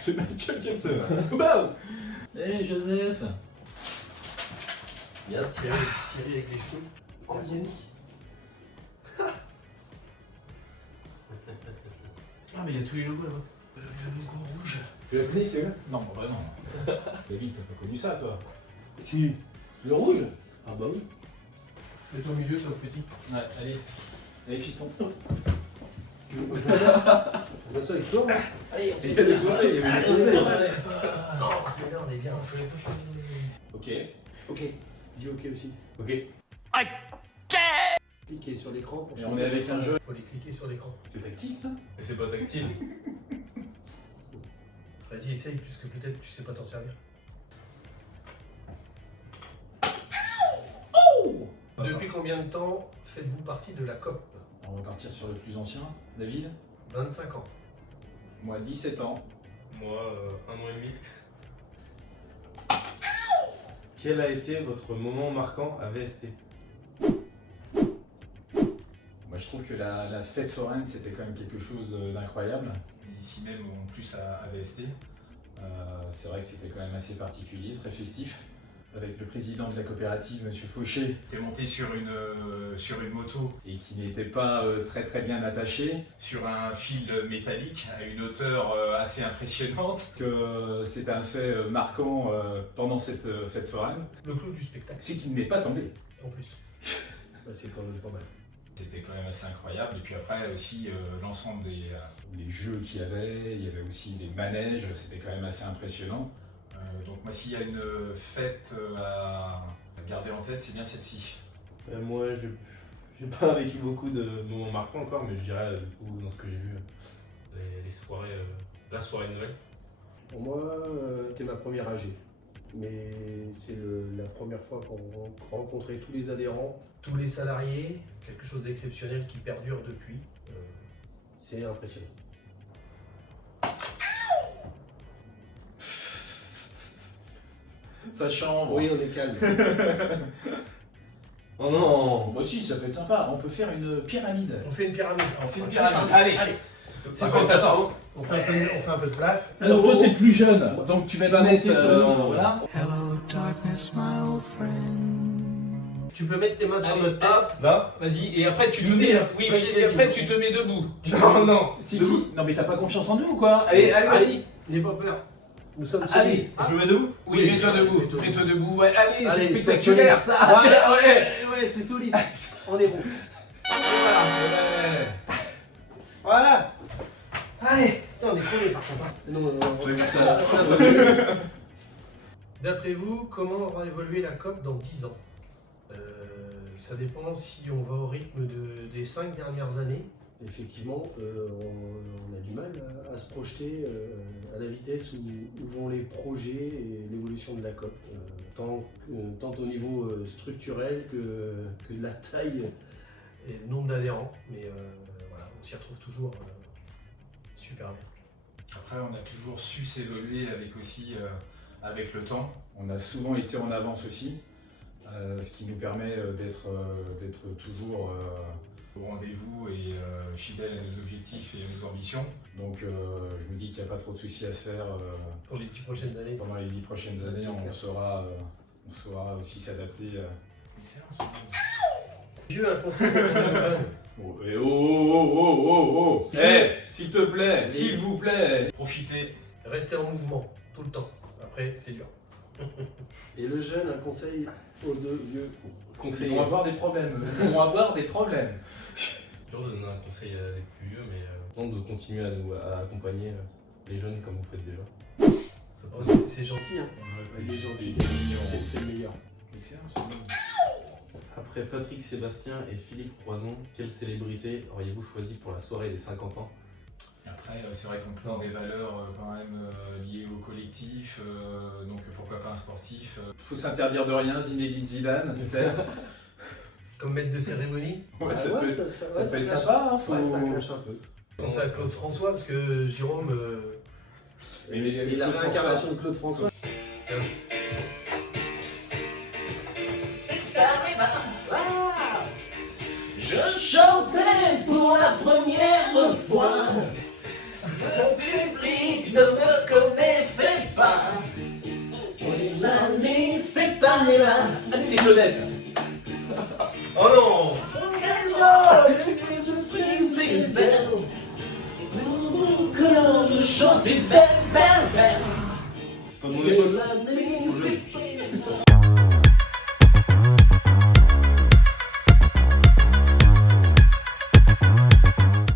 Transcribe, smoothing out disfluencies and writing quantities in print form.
c'est Michael Jensen. Bam. Eh Joseph. Bien Thierry avec les cheveux. Oh, Yannick. Ah mais il y a tous les logos là-bas. Le logo rouge. Tu l'as connu, c'est là? Non, bah non. David, t'as pas connu ça, toi? Si. Le rouge? Ah bah oui. Mets-toi au milieu, toi, petit. Ouais, allez. Allez, fiston. Tu veux pas jouer ça avec toi? Allez, on Il y a des photos, il y avait des photos. Non, parce que là on est bien, il faut les poches. Ok. Ok. Dis ok aussi. Ok. Cliquez sur l'écran pour Et on est avec un jeu. Faut les cliquer sur l'écran. C'est tactique, ça? Mais c'est pas tactile. Vas-y, essaye, puisque peut-être tu sais pas t'en servir. Depuis combien de temps faites-vous partie de la COP? On va partir sur le plus ancien. David? 25 ans. Moi, 17 ans. Moi, 1 an et demi. Quel a été votre moment marquant à VST? Moi, je trouve que la fête foraine, c'était quand même quelque chose d'incroyable. Ici même, en plus à VST. C'est vrai que c'était quand même assez particulier, très festif. Avec le président de la coopérative, M. Fauché, qui était monté sur une moto et qui n'était pas très bien attaché, sur un fil métallique à une hauteur assez impressionnante. Que c'était un fait marquant pendant cette fête foraine, Le clou du spectacle, c'est qu'il n'est pas tombé. en plus. Bah, c'est quand même pas mal. C'était quand même assez incroyable. Et puis après aussi l'ensemble des les jeux qu'il y avait, il y avait aussi des manèges, c'était quand même assez impressionnant. Donc moi s'il y a une fête à garder en tête, c'est bien celle-ci. Moi, j'ai pas vécu beaucoup de moments marquants encore, mais je dirais, du coup, dans ce que j'ai vu, les soirées, la soirée de Noël. Pour moi, c'est ma première AG. Mais c'est la première fois qu'on rencontrait tous les adhérents, Tous les salariés, quelque chose d'exceptionnel qui perdure depuis. C'est impressionnant. Ça chambre. Oui, on est calme. Oh non. Bah si, ça peut être sympa. On peut faire une pyramide. On fait une pyramide. On fait une pyramide. Allez. C'est quoi, attends. On fait un peu de place. Alors toi t'es plus jeune, donc tu vas Tu vas mettre monter sur nous. voilà. Hello, darkness, my old friend. Tu peux mettre tes mains sur Allez, notre tête. hop. Là. Vas-y, et après tu te Nous mets. dire. Oui, Vas-y, et vas-y. après tu te mets debout. Non, non. Si, si. Non mais t'as pas confiance en nous ou quoi? Allez, allez, vas-y. N'aie pas peur. Nous sommes Allez. solides. Je me mets debout? Oui, mets-toi debout. Mets-toi debout. Ouais, allez, Allez, c'est sois spectaculaire solide. ça. Voilà, ouais. Ouais, c'est solide. On est bon. Ouais. Voilà. Allez. Putain, on est collés par contre. Non. Je vais faire ça à la fin. D'après vous, comment aura évolué la COP dans 10 ans? Ça dépend si on va au rythme des 5 dernières années. Effectivement, on a du mal à se projeter à la vitesse où vont les projets et l'évolution de la COP, tant au niveau structurel que de la taille Et le nombre d'adhérents, mais voilà, on s'y retrouve toujours super bien. Après, on a toujours su s'évoluer avec aussi avec le temps. On a souvent été en avance aussi, ce qui nous permet d'être toujours au rendez-vous et fidèle à nos objectifs et à nos ambitions. Donc je me dis qu'il n'y a pas trop de soucis à se faire. Pour les 10 prochaines années. Pendant les 10 prochaines années, C'est on clair. saura aussi s'adapter. Excellent. Dieu, un conseil pour les jeunes. Oh, et oh. Eh, s'il te plaît, s'il vous plaît. Profitez. Restez en mouvement tout le temps. Après, c'est dur. Et le jeune, un conseil aux deux vieux. Ils vont avoir des problèmes. Ils vont avoir des problèmes. Dur de donner un conseil à des plus vieux, mais tente de continuer à accompagner les jeunes comme vous faites déjà. Oh, c'est gentil, hein. Il est gentil. T'es mignon. C'est le meilleur. Excellent, c'est mignon. Après Patrick Sébastien et Philippe Croison, quelle célébrité auriez-vous choisi pour la soirée des 50 ans? Après, c'est vrai qu'on prend des valeurs quand même liées au collectif, donc pourquoi pas un sportif. Faut s'interdire de rien, Zinedine Zidane peut-être. Comme maître de cérémonie. Ouais, Ah ça ouais, peut ça être clash. sympa, hein, faut... Ouais, ça clash un peu. Je pense à Claude François parce que Jérôme. Et la réincarnation de Claude François. Je chantais pour la première fois. Mon public de me connaître. Les Tonettes. Oh non! Comme chanter belle, belle, belle. C'est pas de mon époque. La musique